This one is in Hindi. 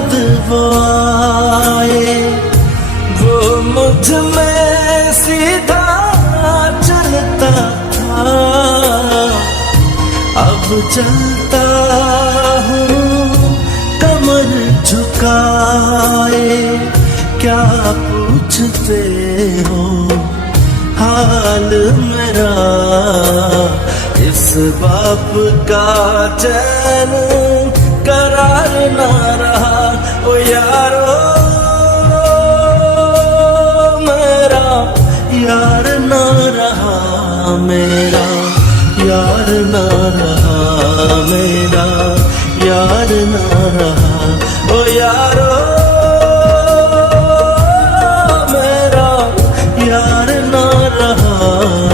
याद वो आए, वो मुझ में सीधा चलता था, अब चलता हूँ कमर झुकाए। क्या पूछते हो हाल मेरा, इस बाप का चैन करार ना रहा। ओ यारो मेरा यार ना रहा, मेरा यार ना रहा, मेरा यार ना रहा। ओ यारो मेरा यार ना रहा।